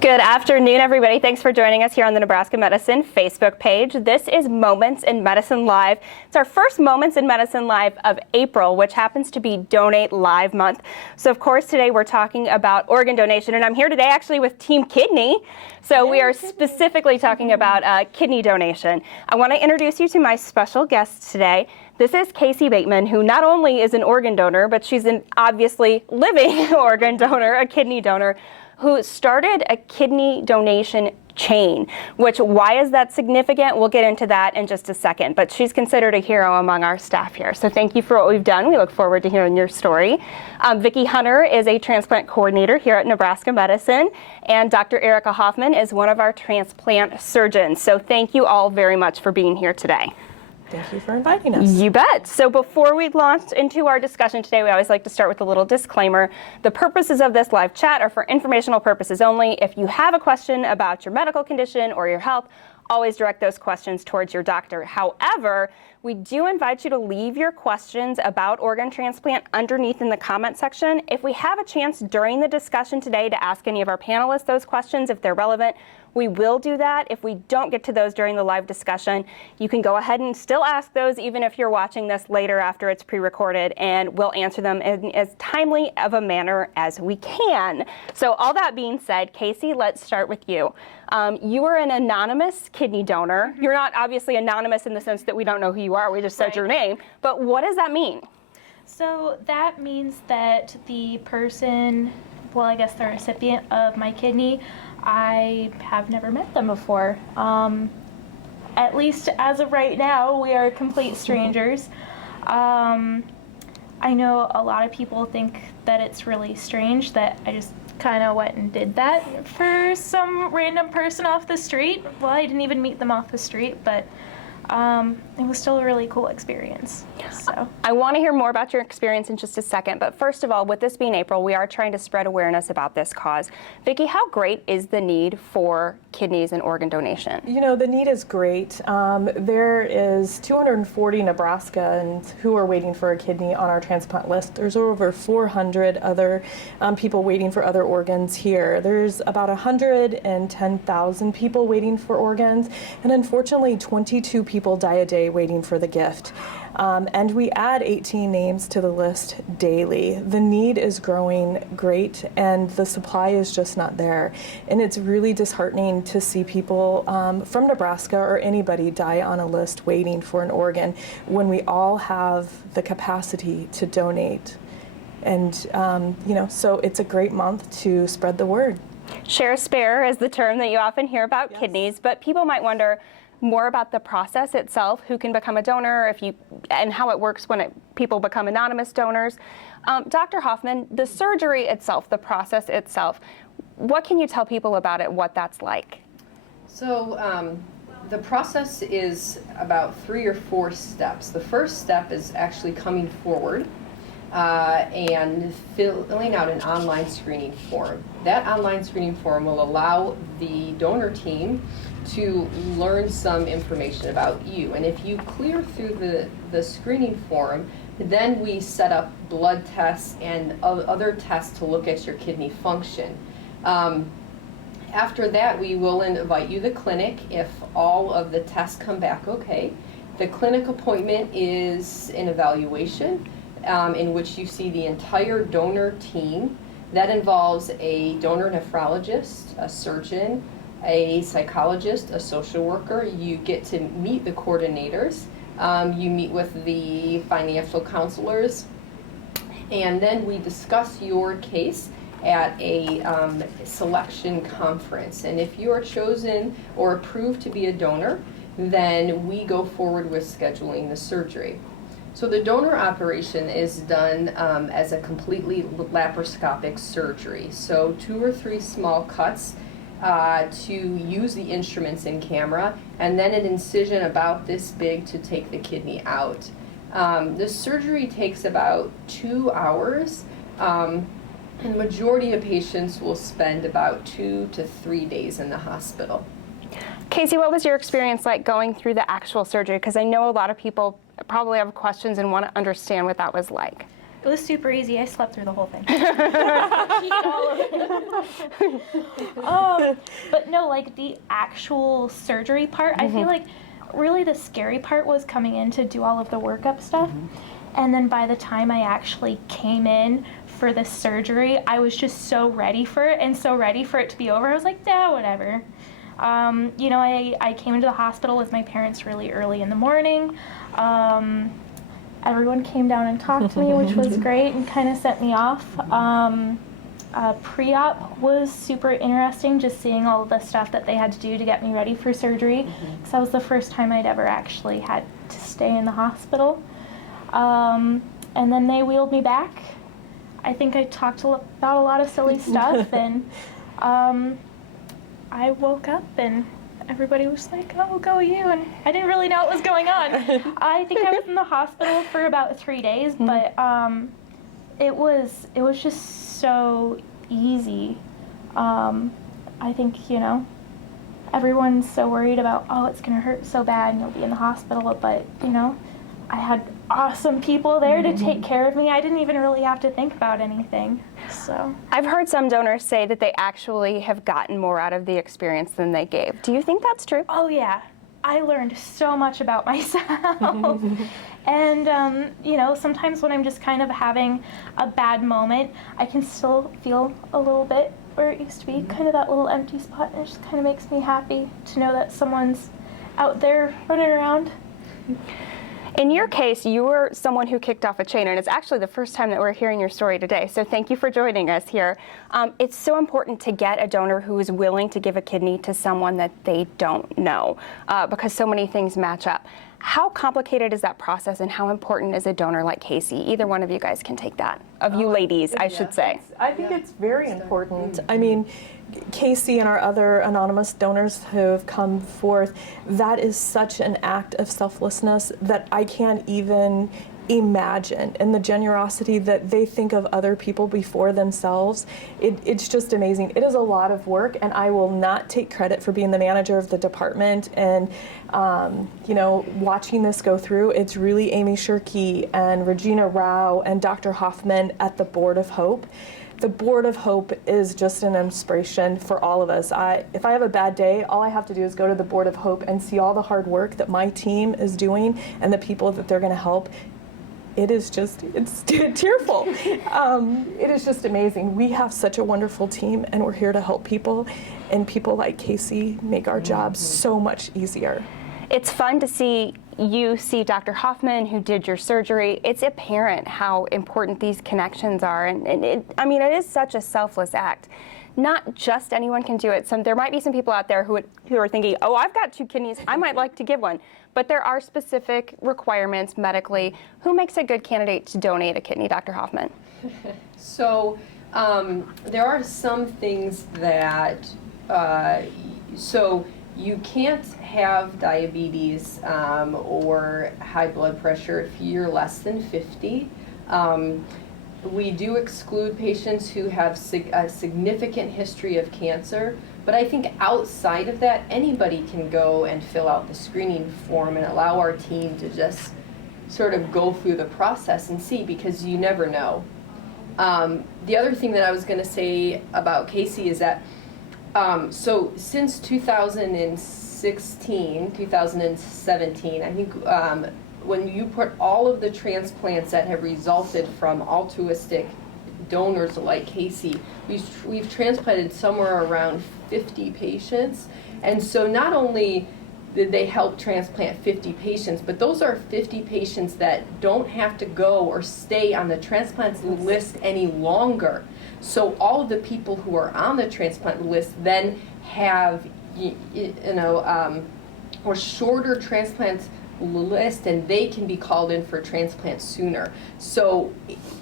Good afternoon, everybody. Thanks for joining us here on the Nebraska Medicine Facebook page. This is Moments in Medicine Live. It's our first Moments in Medicine Live of April, which happens to be Donate Live Month. So, of course, today we're talking about organ donation, and I'm here today actually with Team Kidney. So we are specifically talking about kidney donation. I want to introduce you to my special guest today. This is Casey Bateman, who not only is an organ donor, but she's an obviously living organ donor, a kidney donor, who started a kidney donation chain, why is that significant? We'll get into that in just a second, but she's considered a hero among our staff here. So thank you for what we've done. We look forward to hearing your story. Vicki Hunter is a transplant coordinator here at Nebraska Medicine, and Dr. Erica Hoffman is one of our transplant surgeons. So thank you all very much for being here today. Thank you for inviting us. You bet. So before we launch into our discussion today, we always like to start with a little disclaimer. The purposes of this live chat are for informational purposes only. If you have a question about your medical condition or your health, always direct those questions towards your doctor. However, we do invite you to leave your questions about organ transplant underneath in the comment section. If we have a chance during the discussion today to ask any of our panelists those questions, if they're relevant, we will do that. If we don't get to those during the live discussion, you can go ahead and still ask those even if you're watching this later after it's pre-recorded, and we'll answer them in as timely of a manner as we can. So all that being said, Casey, let's start with you. You are an anonymous kidney donor. You're not obviously anonymous in the sense that we don't know who you are. We just said your name. But what does that mean? So that means that the person, well, I guess the recipient of my kidney, I have never met them before. At least as of right now, we are complete strangers. I know a lot of people think that it's really strange that I just kind of went and did that for some random person off the street. Well, I didn't even meet them off the street, but it was still a really cool experience. So I want to hear more about your experience in just a second, but first of all, with this being April, we are trying to spread awareness about this cause. Vicki, how great is the need for kidneys and organ donation? You know, the need is great. There is 240 Nebraskans who are waiting for a kidney on our transplant list. There's over 400 other people waiting for other organs here. There's about 110,000 people waiting for organs, and unfortunately 22 people die a day waiting for the gift. And we add 18 names to the list daily. The need is growing great, and the supply is just not there. And it's really disheartening to see people from Nebraska or anybody die on a list waiting for an organ when we all have the capacity to donate. And, so it's a great month to spread the word. Share a spare is the term that you often hear about kidneys, but people might wonder more about the process itself, who can become a donor, and how it works when people become anonymous donors. Dr. Hoffman, the surgery itself, the process itself, what can you tell people about it, what that's like? So the process is about 3 or 4 steps. The first step is actually coming forward and filling out an online screening form. That online screening form will allow the donor team to learn some information about you. And if you clear through the screening form, then we set up blood tests and other tests to look at your kidney function. After that, we will invite you to the clinic if all of the tests come back okay. The clinic appointment is an evaluation in which you see the entire donor team. That involves a donor nephrologist, a surgeon, a psychologist, a social worker. You get to meet the coordinators. You meet with the financial counselors, and then we discuss your case at a selection conference. And if you are chosen or approved to be a donor, then we go forward with scheduling the surgery. So the donor operation is done as a completely laparoscopic surgery. So 2 or 3 small cuts to use the instruments in camera, and then an incision about this big to take the kidney out. The surgery takes about 2 hours, and the majority of patients will spend about 2 to 3 days in the hospital. Casey, what was your experience like going through the actual surgery? Because I know a lot of people probably have questions and want to understand what that was like. It It was super easy. I slept through the whole thing. But no, like the actual surgery part, I feel like really the scary part was coming in to do all of the workup stuff. And then by the time I actually came in for the surgery, I was just so ready for it and so ready for it to be over. I was like, yeah, whatever. You know, I came into the hospital with my parents really early in the morning. Everyone came down and talked to me, which was great and kind of set me off. Pre-op was super interesting, just seeing all of the stuff that they had to do to get me ready for surgery, because that was the first time I'd ever actually had to stay in the hospital. And then they wheeled me back. I think I talked about a lot of silly stuff, and I woke up and everybody was like, oh, go you, and I didn't really know what was going on. I think I was in the hospital for about 3 days, but it was just so easy. I think, you know, everyone's so worried about, oh, it's going to hurt so bad and you'll be in the hospital, but, you know, I had awesome people there to take care of me. I didn't even really have to think about anything. So I've heard some donors say that they actually have gotten more out of the experience than they gave. Do you think that's true? Oh yeah, I learned so much about myself. And you know, sometimes when I'm just kind of having a bad moment, I can still feel a little bit where it used to be, kind of that little empty spot, and it just kind of makes me happy to know that someone's out there running around. In your case, you were someone who kicked off a chain, and it's actually the first time that we're hearing your story today, so thank you for joining us here. It's so important to get a donor who is willing to give a kidney to someone that they don't know, because so many things match up. How complicated is that process, and how important is a donor like Casey? Either one of you guys can take that, of you ladies, I should say. I think it's very important. I mean, Casey and our other anonymous donors who have come forth, that is such an act of selflessness that I can't even imagine, and the generosity that they think of other people before themselves. It's just amazing. It is a lot of work, and I will not take credit for being the manager of the department and you know, watching this go through. It's really Amy Shirkey and Regina Rao and Dr. Hoffman at the Board of Hope. The Board of Hope is just an inspiration for all of us. If I have a bad day, all I have to do is go to the Board of Hope and see all the hard work that my team is doing and the people that they're going to help. It is just, it's tearful. It is just amazing. We have such a wonderful team, and we're here to help people, and people like Casey make our jobs so much easier. It's fun to see you see Dr. Hoffman, who did your surgery. It's apparent how important these connections are, and I mean, it is such a selfless act. Not just anyone can do it. There might be some people out there who are thinking, oh, I've got 2 kidneys, I might like to give one. But there are specific requirements medically. Who makes a good candidate to donate a kidney, Dr. Hoffman? So there are some things that, so you can't have diabetes or high blood pressure if you're less than 50. We do exclude patients who have a significant history of cancer, but I think outside of that, anybody can go and fill out the screening form and allow our team to just sort of go through the process and see, because you never know. The other thing that I was going to say about Casey is that, so since 2016, 2017, I think when you put all of the transplants that have resulted from altruistic donors like Casey, we've transplanted somewhere around 50 patients. And so not only did they help transplant 50 patients, but those are 50 patients that don't have to go or stay on the transplant list any longer. So all of the people who are on the transplant list then have, or shorter transplants list, and they can be called in for transplant sooner. So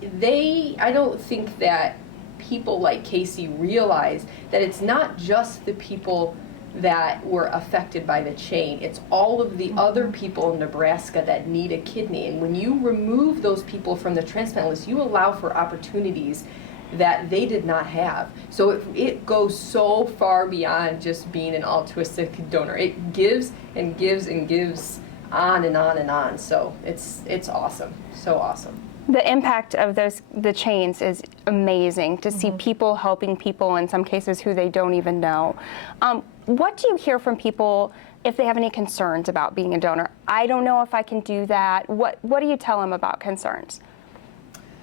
I don't think that people like Casey realize that it's not just the people that were affected by the chain, it's all of the other people in Nebraska that need a kidney. And when you remove those people from the transplant list, you allow for opportunities that they did not have. So it goes so far beyond just being an altruistic donor. It gives and gives and gives on and on and on. So it's awesome. So awesome. The impact of the chains is amazing to see people helping people, in some cases who they don't even know. What do you hear from people if they have any concerns about being a donor? I don't know if I can do that. What do you tell them about concerns?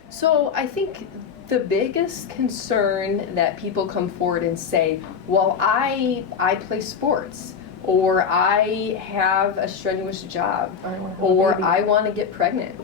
So I think the biggest concern that people come forward and say, well, I play sports, or I have a strenuous job, or I want to get pregnant.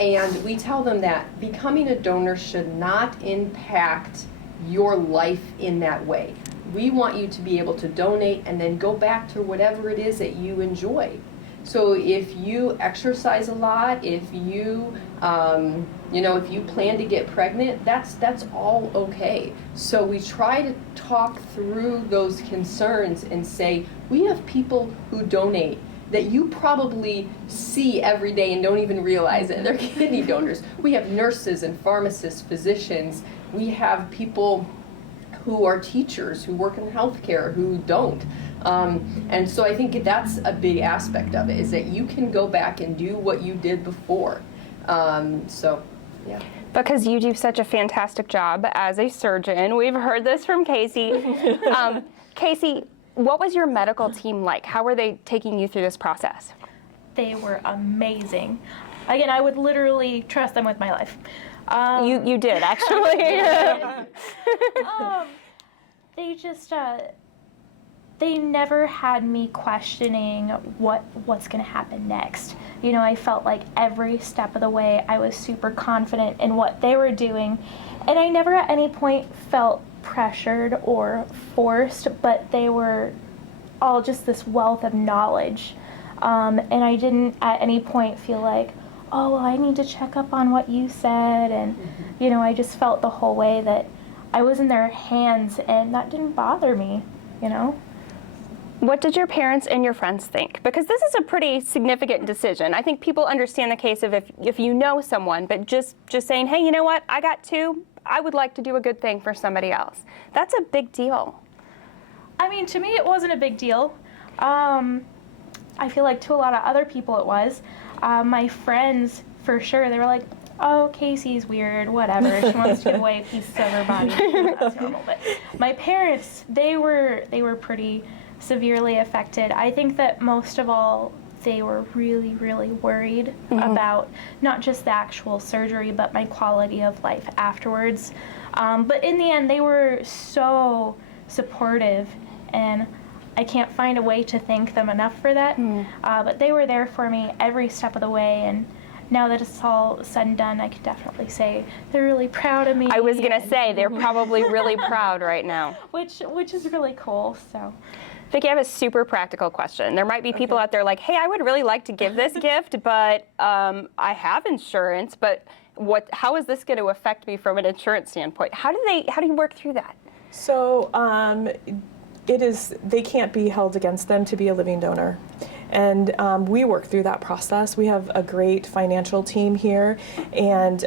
And we tell them that becoming a donor should not impact your life in that way. We want you to be able to donate and then go back to whatever it is that you enjoy. So if you exercise a lot, if you, if you plan to get pregnant, that's all okay. So we try to talk through those concerns and say, we have people who donate that you probably see every day and don't even realize it. They're kidney donors. We have nurses and pharmacists, physicians. We have people who are teachers, who work in healthcare, who don't. And so I think that's a big aspect of it, is that you can go back and do what you did before. Yeah. Because you do such a fantastic job as a surgeon. We've heard this from Casey. Casey, what was your medical team like? How were they taking you through this process? They were amazing. Again, I would literally trust them with my life. You did, actually. They just, they never had me questioning what's going to happen next. You know, I felt like every step of the way I was super confident in what they were doing, and I never at any point felt pressured or forced, but they were all just this wealth of knowledge. And I didn't at any point feel like, oh, well, I need to check up on what you said. And, you know, I just felt the whole way that I was in their hands, and that didn't bother me, you know? What did your parents and your friends think? Because this is a pretty significant decision. I think people understand the case of if you know someone, but just saying, hey, you know what, I got two, I would like to do a good thing for somebody else. That's a big deal. I mean, to me, it wasn't a big deal. I feel like to a lot of other people it was. My friends, for sure, they were like, oh, Casey's weird, whatever. She wants to give away pieces of her body. That's normal. But my parents, they were pretty severely affected. I think that most of all, they were really, really worried about not just the actual surgery, but my quality of life afterwards. But in the end, they were so supportive, and I can't find a way to thank them enough for that. But they were there for me every step of the way, and now that it's all said and done, I can definitely say they're really proud of me. I was going to say, they're probably really proud right now. Which is really cool, so. Vicki, I have a super practical question. There might be people out there like, hey, I would really like to give this gift, but I have insurance, but how is this going to affect me from an insurance standpoint? How do you work through that? So they can't be held against them to be a living donor. And we work through that process. We have a great financial team here, and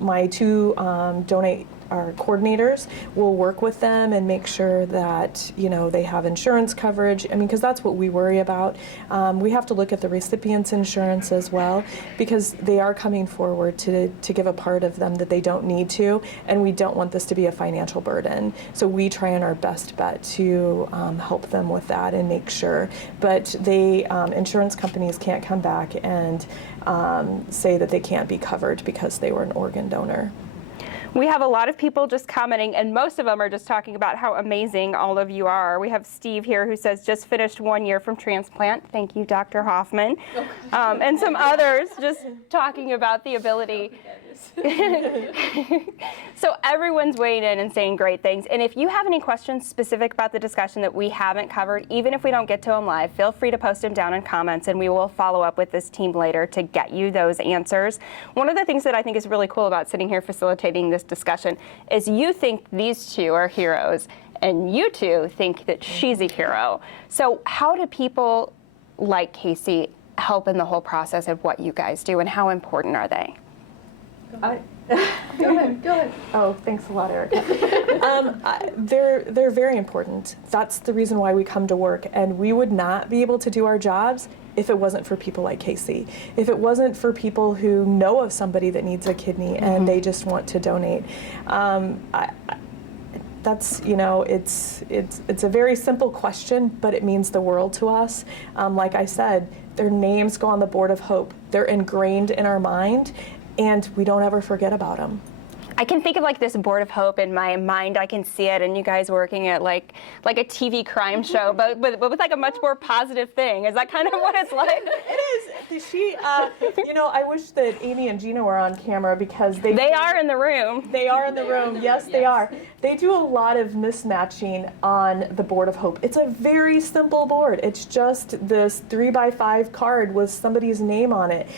my two donate our coordinators will work with them and make sure that, you know, they have insurance coverage. I mean, because that's what we worry about. We have to look at the recipient's insurance as well, because they are coming forward to give a part of them that they don't need to, and we don't want this to be a financial burden. So we try on our best bet to help them with that and make sure. But insurance companies can't come back and say that they can't be covered because they were an organ donor. We have a lot of people just commenting, and most of them are just talking about how amazing all of you are. We have Steve here who says, just finished 1 year from transplant. Thank you, Dr. Hoffman. And some others just talking about the ability. So everyone's weighing in and saying great things. And if you have any questions specific about the discussion that we haven't covered, even if we don't get to them live, feel free to post them down in comments, and we will follow up with this team later to get you those answers. One of the things that I think is really cool about sitting here facilitating this discussion is you think these two are heroes, and you two think that she's a hero. So how do people like Casey help in the whole process of what you guys do, and how important are they? Go ahead. Oh, thanks a lot, Erica. They're very important. That's the reason why we come to work, and we would not be able to do our jobs if it wasn't for people like Casey. If it wasn't for people who know of somebody that needs a kidney and they just want to donate. That's, it's a very simple question, but it means the world to us. Like I said, their names go on the Board of Hope. They're ingrained in our mind, and we don't ever forget about them. I can think of like this Board of Hope in my mind. I can see it, and you guys working at like a TV crime show, but with like a much more positive thing. Is that kind of what it's like? It is. I wish that Amy and Gina were on camera because they are in the room. They are in the room. Yes, they are. They do a lot of mismatching on the Board of Hope. It's a very simple board. It's just this 3x5 card with somebody's name on it.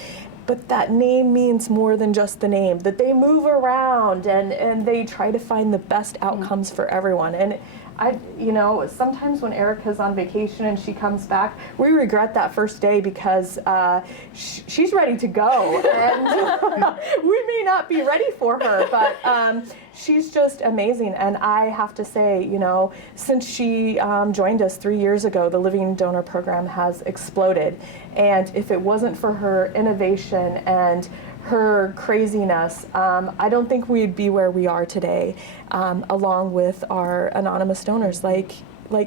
But that name means more than just the name, that they move around and they try to find the best outcomes for everyone. And sometimes when Erica's on vacation and she comes back, we regret that first day because she's ready to go. And we may not be ready for her, but she's just amazing. And I have to say, since she joined us 3 years ago, the Living Donor Program has exploded. And if it wasn't for her innovation and her craziness, I don't think we'd be where we are today, along with our anonymous donors like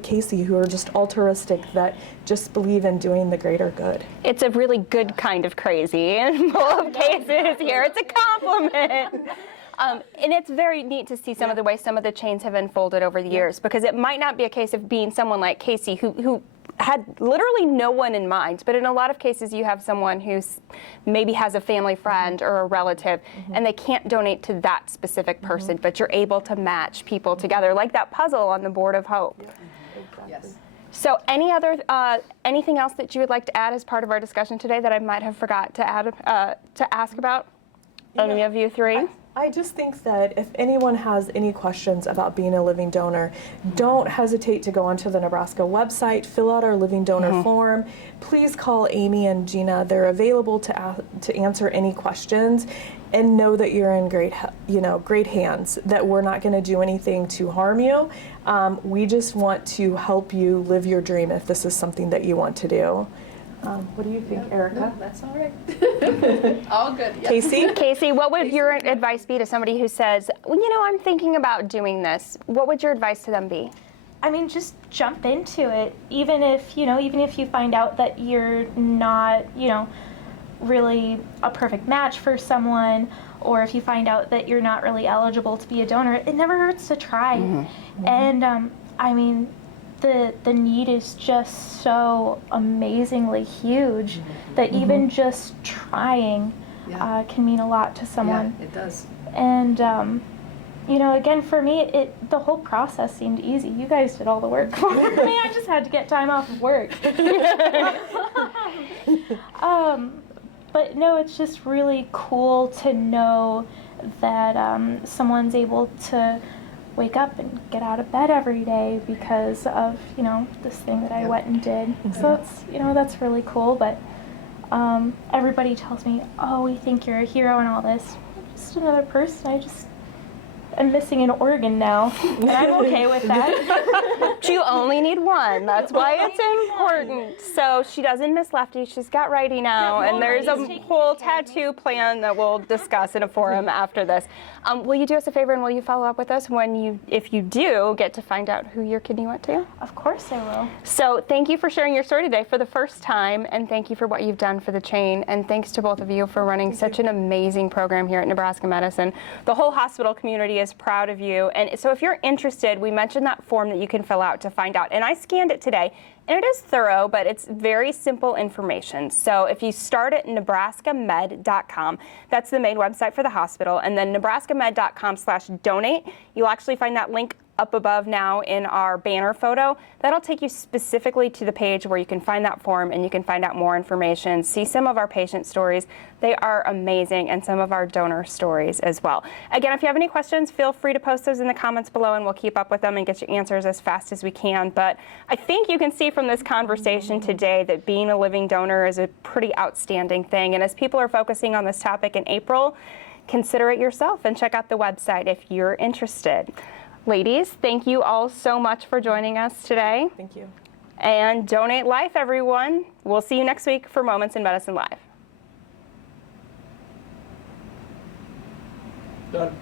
Casey, who are just altruistic, that just believe in doing the greater good. It's a really good kind of crazy in both cases here. It's a compliment. And it's very neat to see some of the ways some of the chains have unfolded over the years, because it might not be a case of being someone like Casey who had literally no one in mind, but in a lot of cases you have someone who's maybe has a family friend or a relative, and they can't donate to that specific person, but you're able to match people together, like that puzzle on the Board of Hope. Yeah, exactly. Yes. So anything else that you would like to add as part of our discussion today that I might have forgot to add to ask about? Any of you three? I just think that if anyone has any questions about being a living donor, don't hesitate to go onto the Nebraska website, fill out our living donor form. Please call Amy and Gina. They're available to answer any questions, and know that you're in great hands, that we're not going to do anything to harm you. We just want to help you live your dream if this is something that you want to do. What do you think, Erica? No, that's all right. All good. Yes. Casey, what would your advice be to somebody who says, well, I'm thinking about doing this? What would your advice to them be? I mean, just jump into it. Even if you find out that you're not, really a perfect match for someone, or if you find out that you're not really eligible to be a donor, it never hurts to try. And I mean, the need is just so amazingly huge that even just trying can mean a lot to someone. Yeah, it does. And again, for me, the whole process seemed easy. You guys did all the work for me. I just had to get time off of work. But no, it's just really cool to know that someone's able to wake up and get out of bed every day because of this thing that I went and did. So that's really cool. But everybody tells me, oh, we think you're a hero and all this. I'm just another person. I'm missing an organ now, and I'm okay with that. You only need one. That's why it's important. So she doesn't miss lefty. She's got righty now, and there's a whole tattoo plan that we'll discuss in a forum after this. Will you do us a favor and will you follow up with us if you do get to find out who your kidney went to? Of course I will. So thank you for sharing your story today for the first time, and thank you for what you've done for the chain, and thanks to both of you for running such an amazing program here at Nebraska Medicine. The whole hospital community is proud of you, and so if you're interested, we mentioned that form that you can fill out to find out, and I scanned it today. And it is thorough, but it's very simple information. So if you start at nebraskamed.com, that's the main website for the hospital, and then nebraskamed.com/donate, you'll actually find that link up above now in our banner photo. That'll take you specifically to the page where you can find that form and you can find out more information, see some of our patient stories. They are amazing, and some of our donor stories as well. Again, if you have any questions, feel free to post those in the comments below and we'll keep up with them and get you answers as fast as we can. But I think you can see from this conversation today that being a living donor is a pretty outstanding thing. And as people are focusing on this topic in April, consider it yourself and check out the website if you're interested. Ladies, thank you all so much for joining us today. Thank you. And donate life, everyone. We'll see you next week for Moments in Medicine Live. Done.